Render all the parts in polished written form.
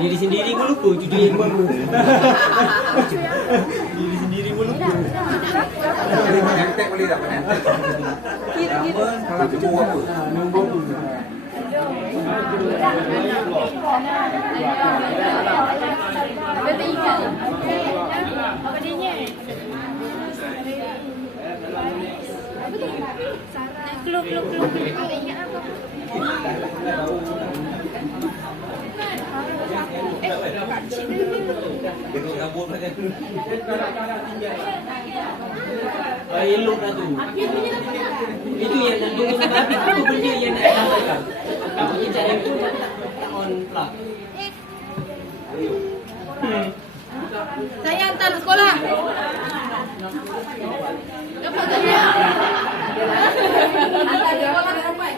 Diri sendiri pun lupa cucu yang baru. Diri sendiri pun lupa. Nanti boleh tak? Kira-kira. Kalau nombor apa? Nombor tu. Betul ingat. Apa dia ni? Klub. Ingat apa? Kacik dia. Tengok rambut macam tu. Elok dah tu. Itu yang nak tunggu sampai habis. Itu benda yang nak sampaikan. Kamu ni cari tu on plug. Saya hantar sekolah. Dapat tak dia? Hantar sekolah sampai.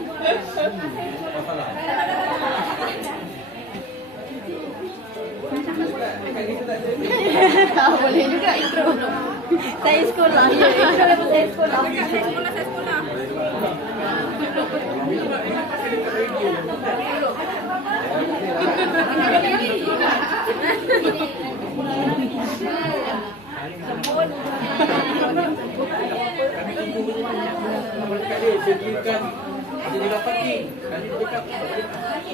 Boleh juga intro. Saya sekolah. Intro lepas saya sekolah. Saya sekolah. Jadi dapat ni. Kali dia cakap. Bagi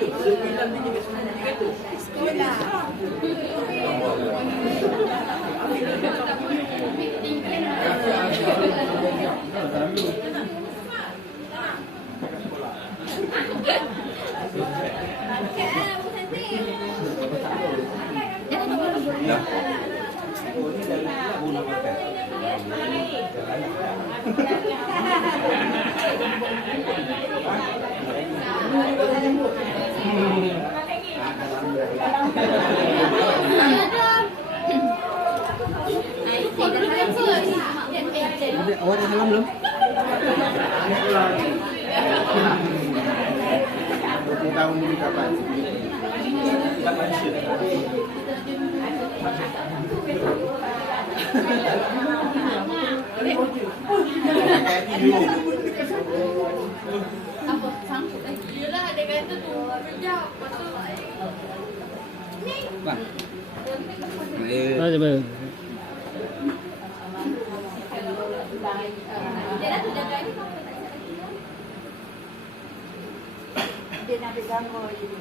tu. Sebilang dia jadi semua tu. Sekolah. Awak dah salam belum? 20 tahun dulu kapan? Apa? Sangkut lagi. Yelah, dia kata tu kejap. Lepas tu ni. Bang. Dia dah jaga ni. Dia nak bergambar je.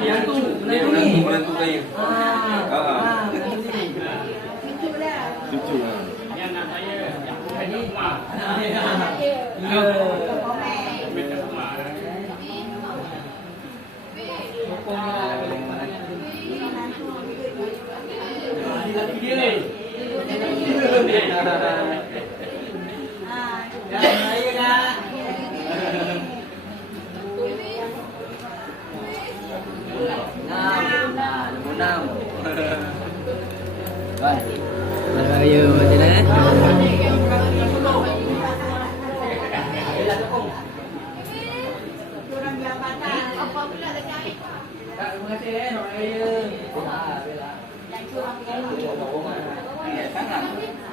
Yang tu Menantu saya. Cucu lah. Raya macam mana? Terima kasih nak raya.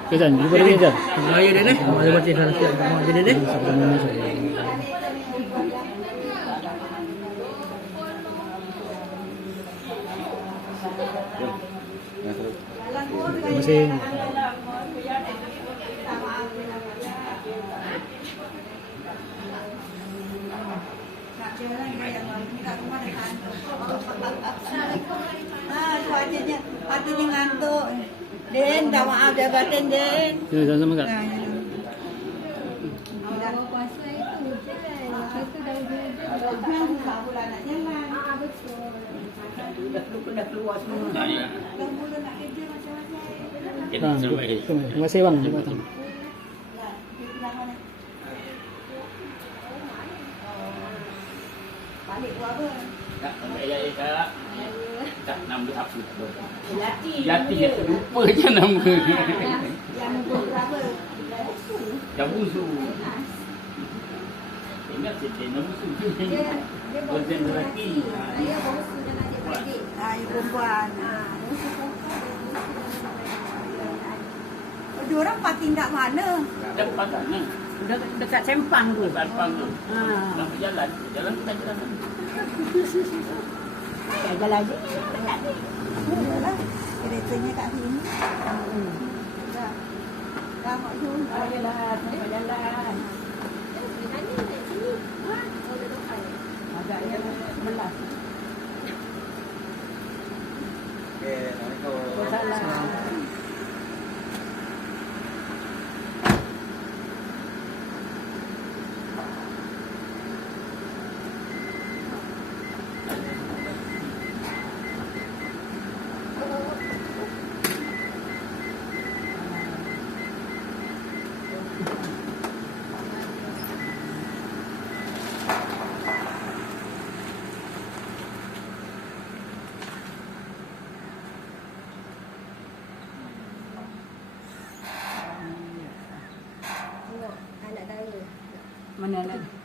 Kesan, jumpa lagi Kesan. Raya dia ni. Terima kasih salah siap. Jadi dia. Terima kasih. Hatinya ngantuk. Den, dah maaf dah batin Den. Ya, sama-sama Kak. Puasa itu je. Itu dah Bulan nak jalan. betul. Dah keluar semua. Dah mula nak kerja macam-macam. Terima kasih bang. Terima kasih. Balik buat apa? Tak nama apa tu? Yati. Yati lupa je nama. Yang nombor berapa? Jabusu. Ingat saya nama musuh. Dia Berzen lelaki. Saya baru sudah nak jadi. Ibu perempuan. Diorang parking kat mana? Depan sana. Dekat Sempang tu. Depan tu. Nak jalan. Jalan kita jalan. Jalan je. Yalah. Keretanya kat sini. Dah mak tu. Jalan. Jalan. Agak yang melas. Okey, Assalamualaikum. Salam. Mana lagi?